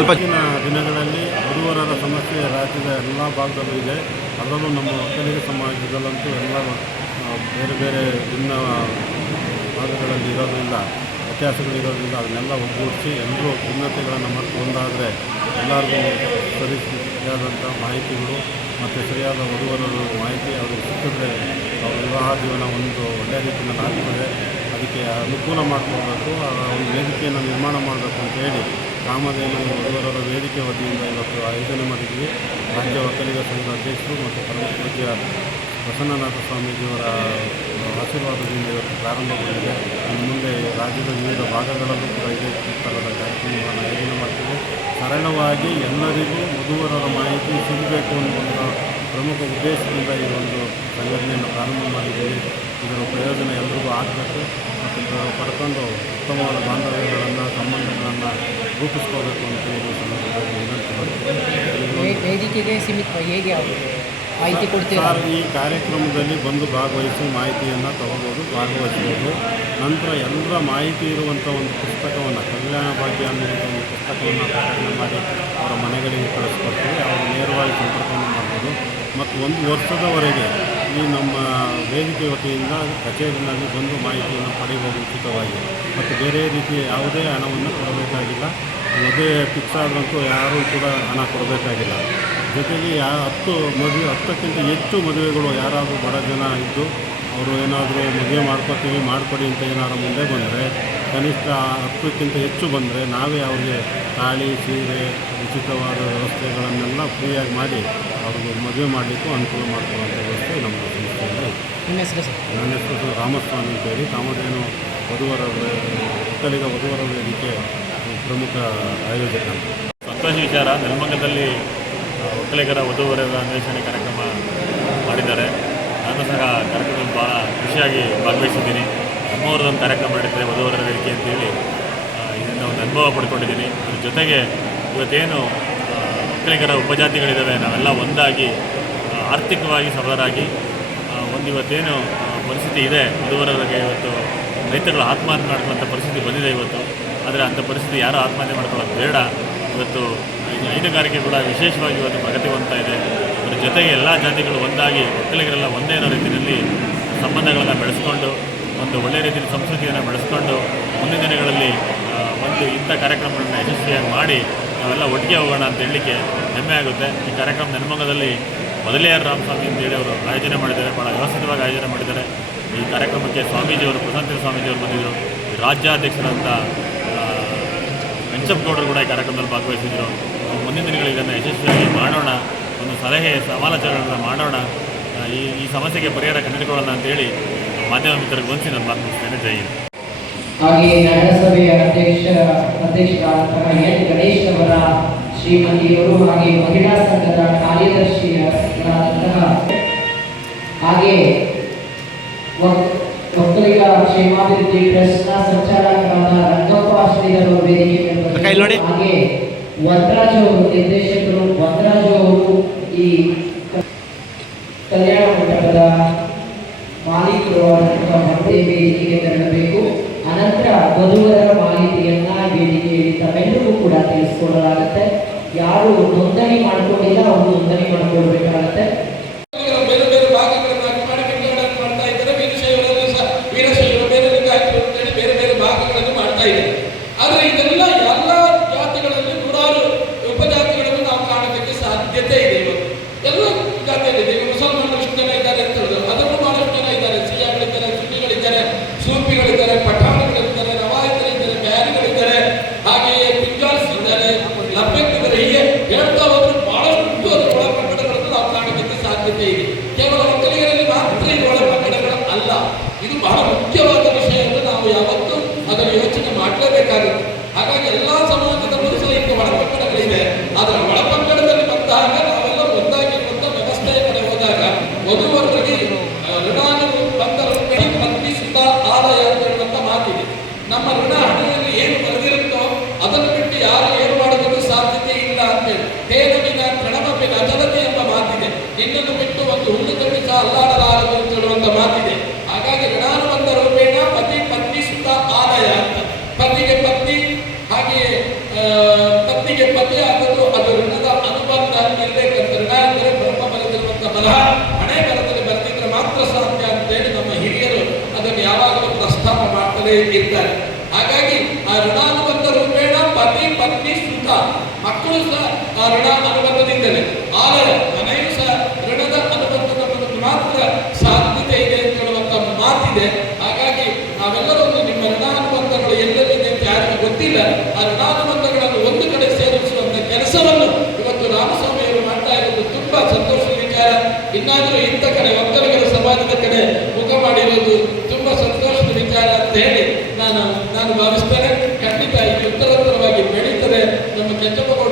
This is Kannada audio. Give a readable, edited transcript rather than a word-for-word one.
ಸ್ವಲ್ಪ ದಿನಗಳಲ್ಲಿ ವಧುವರರ ಸಮಸ್ಯೆ ರಾಜ್ಯದ ಎಲ್ಲ ಭಾಗದಲ್ಲೂ ಇದೆ. ಅದರಲ್ಲೂ ನಮ್ಮ ಒಕ್ಕಲಿಗ ಸಮಾಜದಲ್ಲಂತೂ ಎಲ್ಲ ಬೇರೆ ಬೇರೆ ಭಿನ್ನ ಭಾಗಗಳಲ್ಲಿ ಇರೋದ್ರಿಂದ ವ್ಯತ್ಯಾಸಗಳಿರೋದ್ರಿಂದ ಅದನ್ನೆಲ್ಲ ಒಗ್ಗೂಡಿಸಿ ಎಲ್ಲರೂ ಭಿನ್ನತೆಗಳನ್ನು ಮರೆತು ಒಂದಾದರೆ ಎಲ್ಲರಿಗೂ ಸರಿಯಾದಂಥ ಮಾಹಿತಿಗಳು ಮತ್ತು ಸರಿಯಾದ ವಧುವರರ ಮಾಹಿತಿ ಅವ್ರಿಗೆ ಸಿಕ್ಕಿದ್ರೆ ಅವ್ರ ವಿವಾಹ ಜೀವನ ಒಂದು ಒಳ್ಳೆಯ ರೀತಿಯಲ್ಲಿ ಆಗ್ತದೆ. ಅದಕ್ಕೆ ಅನುಕೂಲ ಮಾಡಿಕೊಡ್ಬೇಕು, ಒಂದು ವೇದಿಕೆಯನ್ನು ನಿರ್ಮಾಣ ಮಾಡಬೇಕು ಅಂತ ಹೇಳಿ ಕಾಮಧೇನು ವಧುವರರ ವೇದಿಕೆ ವತಿಯಿಂದ ಇವತ್ತು ಆಯೋಜನೆ ಮಾಡಿದ್ವಿ. ರಾಜ್ಯ ಒಕ್ಕಲಿಗ ಸಂಘದ ಅಧ್ಯಕ್ಷರು ಮತ್ತು ಪರಮ ಪೂಜ್ಯ ಪ್ರಸನ್ನನಾಥ ಸ್ವಾಮೀಜಿಯವರ ಆಶೀರ್ವಾದದಿಂದ ಇವತ್ತು ಪ್ರಾರಂಭಗೊಂಡಿದೆ. ಇನ್ನು ಮುಂದೆ ರಾಜ್ಯದ ವಿವಿಧ ಭಾಗಗಳಲ್ಲೂ ಕೂಡ ಇದೇ ಥರದ ಕಾರ್ಯಕ್ರಮಗಳನ್ನು ಆಯೋಜನೆ ಮಾಡ್ತೀವಿ. ಸರಳವಾಗಿ ಎಲ್ಲರಿಗೂ ವಧುವರರ ಮಾಹಿತಿ ಸಿಗಬೇಕು ಅನ್ನುವಂಥ ಪ್ರಮುಖ ಉದ್ದೇಶದಿಂದ ಈ ಒಂದು ಸಂಘಟನೆಯನ್ನು ಪ್ರಾರಂಭ ಮಾಡಿದ್ದೀವಿ. ಇದರ ಪ್ರಯೋಜನ ಎಲ್ಲರಿಗೂ ಆಗಬೇಕು ಮತ್ತು ಪಡ್ಕೊಂಡು ಉತ್ತಮವಾದ ಬಾಂಧವ್ಯಗಳನ್ನು ಸಂಬಂಧಗಳನ್ನು ರೂಪಿಸ್ಕೋಬೇಕು ಅಂತ ಹೇಳಿ ಸಂದರ್ಭದಲ್ಲಿ ವಿನಂತಿ ಮಾಡ್ತೀವಿ. ವೇದಿಕೆಗೆ ಸೀಮಿತ ಹೇಗೆ ಮಾಹಿತಿ ಕೊಡ್ತೀವಿ ಸರ್, ಈ ಕಾರ್ಯಕ್ರಮದಲ್ಲಿ ಬಂದು ಭಾಗವಹಿಸಿ ಮಾಹಿತಿಯನ್ನು ತಗೋಬೋದು, ಭಾಗವಹಿಸ್ಬೋದು. ನಂತರ ಎಲ್ಲರ ಮಾಹಿತಿ ಇರುವಂಥ ಒಂದು ಪುಸ್ತಕವನ್ನು ಕಲ್ಯಾಣ ಭಾಗ್ಯ ಅನ್ನುವಂಥ ಒಂದು ಪುಸ್ತಕವನ್ನು ಪ್ರಕಟಣೆ ಮಾಡಿ ಅವರ ಮನೆಗಳಿಗೆ ಕಳಿಸ್ಕೊಡ್ತೀವಿ. ಅವರು ನೇರವಾಗಿ ಸಂಪರ್ಕವನ್ನು ಮಾಡ್ಬೋದು. ಮತ್ತು 1 ವರ್ಷದವರೆಗೆ ಈ ನಮ್ಮ ವೇದಿಕೆ ವತಿಯಿಂದ ಕಚೇರಿನಲ್ಲಿ ಬಂದು ಮಾಹಿತಿಯನ್ನು ಪಡೆಯಬಹುದು ಉಚಿತವಾಗಿ. ಮತ್ತು ಬೇರೆ ರೀತಿಯ ಯಾವುದೇ ಹಣವನ್ನು ಕೊಡಬೇಕಾಗಿಲ್ಲ. ಮದುವೆ ಫಿಕ್ಸ್ ಆದ್ರಂತೂ ಯಾರೂ ಕೂಡ ಹಣ ಕೊಡಬೇಕಾಗಿಲ್ಲ. ಜೊತೆಗೆ 10ಕ್ಕಿಂತ ಹೆಚ್ಚು ಮದುವೆಗಳು ಯಾರಾದರೂ ಬಡ ಜನ ಇದ್ದು ಅವರು ಏನಾದರೂ ಮದುವೆ ಮಾಡಿಕೊಡಿ ಅಂತ ಏನಾದರೂ ಮುಂದೆ ಬಂದರೆ, ಕನಿಷ್ಠ 10ಕ್ಕಿಂತ ಹೆಚ್ಚು ಬಂದರೆ ನಾವೇ ಅವ್ರಿಗೆ ತಾಳಿ ಸೀರೆ ಉಚಿತವಾದ ವ್ಯವಸ್ಥೆಗಳನ್ನೆಲ್ಲ ಫ್ರೀಯಾಗಿ ಮಾಡಿ ಅವ್ರಿಗೆ ಮದುವೆ ಮಾಡಲಿಕ್ಕೂ ಅನುಕೂಲ ಮಾಡಿಕೊಳ್ಳುವಂಥ ವ್ಯವಸ್ಥೆ ನಮ್ಮ ಸಂಸ್ಥೆಯಿಂದ ಇದೆ. ನಿಮ್ಮ ಹೆಸರು ಸರ್? ನನ್ನ ಹೆಸರು ರಾಮಸ್ವಾಮಿ ಅಂತೇಳಿ, ಕಾಮಧೇನು ಒಕ್ಕಲಿಗ ವಧುವರ ವೇದಿಕೆ ಪ್ರಮುಖ ಆಯೋಜಕ. ಸಂತೋಷ ವಿಚಾರ, ನೆಲಮಂಗಲದಲ್ಲಿ ಒಕ್ಕಲಿಗರ ವಧುವರರ ಅನ್ವೇಷಣೆ ಕಾರ್ಯಕ್ರಮ ಮಾಡಿದ್ದಾರೆ. ನಾನು ಸಹ ಕಾರ್ಯಕ್ರಮದಲ್ಲಿ ಭಾಳ ಖುಷಿಯಾಗಿ ಭಾಗವಹಿಸಿದ್ದೀನಿ. ನಮ್ಮವರದೊಂದು ಕಾರ್ಯಕ್ರಮ ಮಾಡಿದ್ದಾರೆ ವಧುವರರ ವೇದಿಕೆ ಅಂತೇಳಿ, ಇದನ್ನು ಒಂದು ಅನುಭವ ಪಡ್ಕೊಂಡಿದ್ದೀನಿ. ಅದ್ರ ಜೊತೆಗೆ ಇವತ್ತೇನು ಒಕ್ಕಲಿಗರ ಉಪಜಾತಿಗಳಿದ್ದಾವೆ ನಾವೆಲ್ಲ ಒಂದಾಗಿ ಆರ್ಥಿಕವಾಗಿ ಸಬಲರಾಗಿ ಇವತ್ತೇನು ಪರಿಸ್ಥಿತಿ ಇದೆ, ವಧುವರರಿಗೆ ಇವತ್ತು ರೈತಗಳು ಆತ್ಮಹತ್ಯೆ ಮಾಡ್ಕೊಳ್ಳೋಂಥ ಪರಿಸ್ಥಿತಿ ಬಂದಿದೆ ಇವತ್ತು. ಆದರೆ ಅಂಥ ಪರಿಸ್ಥಿತಿ ಯಾರೂ ಆತ್ಮಹತ್ಯೆ ಮಾಡ್ಕೊಳ್ಳೋದು ಬೇಡ. ಇವತ್ತು ಹೈನುಗಾರಿಕೆ ಕೂಡ ವಿಶೇಷವಾಗಿ ಇವತ್ತು ಪ್ರಗತಿ ಹೊಂದ್ತಾ ಇದೆ. ಅದರ ಜೊತೆಗೆ ಎಲ್ಲ ಜಾತಿಗಳು ಒಂದಾಗಿ ಒಕ್ಕಲಿಗರೆಲ್ಲ ಒಂದೇ ಅನ್ನೋ ರೀತಿಯಲ್ಲಿ ಸಂಬಂಧಗಳನ್ನು ಬೆಳೆಸ್ಕೊಂಡು ಒಂದು ಒಳ್ಳೆಯ ರೀತಿಯಲ್ಲಿ ಸಂಸ್ಕೃತಿಯನ್ನು ಬೆಳೆಸ್ಕೊಂಡು ಮುಂದಿನ ದಿನಗಳಲ್ಲಿ ಒಂದು ಇಂಥ ಕಾರ್ಯಕ್ರಮಗಳನ್ನು ಯಶಸ್ವಿಯಾಗಿ ಮಾಡಿ ನಾವೆಲ್ಲ ಒಟ್ಟಿಗೆ ಹೋಗೋಣ ಅಂತ ಹೇಳಲಿಕ್ಕೆ ಹೆಮ್ಮೆ ಆಗುತ್ತೆ. ಈ ಕಾರ್ಯಕ್ರಮ ನೆಲಮಂಗಲದಲ್ಲಿ ಮೊದಲಿಯಾರ್ ರಾಮಸ್ವಾಮಿ ಅಂತೇಳಿ ಅವರು ಆಯೋಜನೆ ಮಾಡಿದ್ದಾರೆ, ಭಾಳ ವ್ಯವಸ್ಥಿತವಾಗಿ ಆಯೋಜನೆ ಮಾಡಿದ್ದಾರೆ. ಈ ಕಾರ್ಯಕ್ರಮಕ್ಕೆ ಸ್ವಾಮೀಜಿಯವರು, ಪ್ರಶಾಂತಿ ಸ್ವಾಮೀಜಿಯವರು ಬಂದಿದ್ದರು. ರಾಜ್ಯಾಧ್ಯಕ್ಷರಂಥ ವೆಂಚಪ್ಪಗೌಡರು ಕೂಡ ಈ ಕಾರ್ಯಕ್ರಮದಲ್ಲಿ ಭಾಗವಹಿಸಿದರು. ಮುಂದಿನ ದಿನಗಳಲ್ಲಿ ಇದನ್ನು ಯಶಸ್ವಿಯಾಗಿ ಮಾಡೋಣ, ಒಂದು ಸಲಹೆ ಸಮಾಲೋಚನೆಗಳನ್ನ ಮಾಡೋಣ, ಈ ಸಮಸ್ಯೆಗೆ ಪರಿಹಾರ ಕಂಡುಕೊಳ್ಳೋಣ ಅಂತೇಳಿ ಮಾಧ್ಯಮ ಮಿತ್ರರಿಗೆ ವಂದಿಸಿ ನನ್ನ ಮಾತು ಮುಗಿಸ್ತೇನೆ. ಜೈ ಹಿಂದ್. ಹಾಗೆ ನಗರಸಭೆಯ ಅಧ್ಯಕ್ಷರಾದಂತಹ ಎನ್ ಗಣೇಶ್ ಅವರ ಶ್ರೀಮತಿಯವರು, ಹಾಗೆ ಮಹಿಳಾ ಸಂಘದ ಕಾರ್ಯದರ್ಶಿಯಾದಂತಹ, ಹಾಗೆ ಒಕ್ಕಲಿಗ ಕ್ಷೇಮಾಭಿವೃದ್ಧಿ ಟ್ರಸ್ಟ್ನ ಸಂಚಾಲಕರಾದ ರಂಗಪ್ಪ ಶ್ರೀಧರ್ ವೇದಿಕೆ, ಹಾಗೆ ವನರಾಜು ಅವರು ನಿರ್ದೇಶಕರು. ವನರಾಜು ಅವರು ಈ ಕಲ್ಯಾಣ ಮಂಟಪದ ಮಾಲೀಕರು ವೇದಿಕೆಗೆ ತೆರಳಬೇಕು. ಅನಂತರ ವಧುವರರ ಮಾಹಿತಿಯನ್ನ ವೇದಿಕೆಯಲ್ಲಿ ತಮ್ಮೆಲ್ಲರಿಗೂ ಕೂಡ ತಿಳಿಸಿಕೊಡಲಾಗುತ್ತೆ. ಯಾರು ನೋಂದಣಿ ಮಾಡ್ಕೊಂಡಿಲ್ಲ ಅವರು ನೋಂದಣಿ ಮಾಡ್ಕೊಳ್ಬೇಕಾಗತ್ತೆ. ಬೇರೆ ಬೇರೆ ಭಾಗಗಳನ್ನಾಗಿ ಮಾಡಿ ವಿಂಗಡಣೆ ಮಾಡ್ತಾ ಇದ್ದಾರೆ. ವೀರಶೈವರಲ್ಲೂ ಸಹ ವೀರಶೈವ, ಬೇರೆ ಲಿಂಗಾಯತರು ಅಂತೇಳಿ ಬೇರೆ ಬೇರೆ ಭಾಗಗಳನ್ನು ಮಾಡ್ತಾ ಇದ್ದಾರೆ. ಆದರೆ ಇದೆಲ್ಲ ಎಲ್ಲ ಜಾತಿಗಳಲ್ಲಿ ನೂರಾರು ಉಪಜಾತಿಗಳನ್ನು ನಾವು ಕಾಣೋದಕ್ಕೆ ಸಾಧ್ಯತೆ ಇದೆ. ಇವತ್ತು ಎಲ್ಲ ಜಾತಿಯಲ್ಲಿದೆ. ಈಗ ಮುಸಲ್ಮಾನರು ಎಷ್ಟು ಜನ ಇದ್ದಾರೆ ಅಂತ ಹೇಳಿದ್ರು, ಅದರಲ್ಲೂ ಬಹಳಷ್ಟು ಜನ ಇದ್ದಾರೆ. ಸಿಯಾಗಳಿದ್ದಾರೆ, ಸುನ್ನಿಗಳಿದ್ದಾರೆ, ಸೂಫಿಗಳಿದ್ದಾರೆ, ಪಠಾಣಿಗಳಿದ್ದಾರೆ, ರವಾಯಿತರಿದ್ದಾರೆ, ಬ್ಯಾರಿಗಳಿದ್ದಾರೆ, ಹಾಗೆಯೇ ಪಿಂಜಾಲ್ಸ್ ಇದ್ದಾರೆ, ಲಬ್ಬೆಕ್ಕಿದ್ದಾರೆ. ಹೀಗೆ ಹೇಳ್ತಾ ಹೋದ್ರೆ ಬಹಳಷ್ಟು ಅದರ ಒಳಪಂಗಡಗಳನ್ನು ನಾವು ಕಾಣೋದಕ್ಕೆ ಸಾಧ್ಯತೆ ಇದೆ. ಕೇವಲ ಒಕ್ಕಲಿಗರಲ್ಲಿ ಮಾತ್ರ ಇದು ಒಳಪಂಗಡಗಳು ಅಲ್ಲ. ಇದು ಬಹಳ ಮುಖ್ಯವಾದ ವಿಷಯ ಎಂದು ನಾವು ಯಾವತ್ತೂ ಅದರ ಯೋಚನೆ ಮಾಡಲೇಬೇಕಾಗುತ್ತೆ. ಹಾಗಾಗಿ ಎಲ್ಲಾ ಸಮಾಜದಲ್ಲೂ ಸಹ ಈಗ ಒಳಪಂಗಡಗಳಿದೆ. ಅದರ ಒಳಪಂಗಡದಲ್ಲಿ ಬಂದಾಗ ನಾವೆಲ್ಲ ಒಂದಾಗಿರುವಂಥ ವ್ಯವಸ್ಥೆಯ ಕಡೆ ಹೋದಾಗ ವಧುವರರಿಗೆ ಋಣಾನುಬಂಧರು ಪತ್ನಿ ಸುತ ಆದಾಯ ಅಂತ ಹೇಳುವಂಥ ಮಾತಿದೆ. ನಮ್ಮ ಋಣ ಹಣೆಯಲ್ಲಿ ಏನು ಬರೆದಿರುತ್ತೋ ಅದನ್ನು ಬಿಟ್ಟು ಯಾರು ಏನು ಮಾಡೋದಕ್ಕೆ ಸಾಧ್ಯತೆ ಇಲ್ಲ ಅಂತೇಳಿ ತೇನವಿನ ಪ್ರಣಮಪಿನ ಅಚಲತೆ ಎಂಬ ಮಾತಿದೆ. ನಿನ್ನನ್ನು ಬಿಟ್ಟು ಒಂದು ಹುಲ್ಲುಗಡ್ಡೆ ಸಹ ಅಲ್ಲಾಡಲಾರದು ಅಂತ ಹೇಳುವಂಥ ಮಾತಿದೆ. ಹಾಗಾಗಿ ಋಣಾನುಬಂಧ ರೂಪೇಣ ಪತ್ನಿ ಸುತ ಆದಾಯ ಅಂತ, ಪತಿಗೆ ಪತ್ನಿ, ಹಾಗೆಯೇ ಪತ್ನಿಗೆ ಪತಿಯ ಅವರೇ ಇರ್ತಾರೆ. ಹಾಗಾಗಿ ಆ ಋಣಾನುಬಂಧ ರೂಪೇಣ ಪತಿ ಪತ್ನಿ ಸುತ ಮಕ್ಕಳು ಸಹ ಆ ಋಣ ಅನುಬಂಧದಿಂದಲೇ, ಆದರೆ ಮನೆಯೂ ಸಹ ಋಣದ ಅನುಬಂಧದ ಮಾತ್ರ ಸಾಧ್ಯತೆ ಇದೆ ಅಂತ ಹೇಳುವಂತ ಮಾತಿದೆ. ಹಾಗಾಗಿ ನಾವೆಲ್ಲರೂ ನಿಮ್ಮ ಋಣಾನುಬಂಧಗಳು ಎಲ್ಲೆಲ್ಲಿದೆ ಅಂತ ಯಾರಿಗೂ ಗೊತ್ತಿಲ್ಲ. ಆ ಋಣಾನುಬಂಧಗಳನ್ನು ಒಂದು ಕಡೆ ಸೇರಿಸುವಂತ ಕೆಲಸವನ್ನು ಇವತ್ತು ರಾಮಸ್ವಾಮಿಯವರು ಮಾಡ್ತಾ ಇರೋದು ತುಂಬಾ ಸಂತೋಷದ ವಿಚಾರ. ಇನ್ನಾದರೂ ಇಂಥ ಕಡೆ ಒಕ್ಕಲಿಗರ ಸಮಾಜದ ಕಡೆ ಮುಖ ಮಾಡಿರೋದು ತುಂಬಾ ಸಂತೋಷದ ವಿಚಾರ ಅಂತ ಹೇಳಿ ನಾನು ಭಾವಿಸ್ತೇನೆ. ಖಂಡಿತ ಇದು ಉತ್ತರೋತ್ತರವಾಗಿ ಬೆಳೀತದೆ. ನಮ್ಮ ಕೆಂಚಪ್ಪಗೌಡ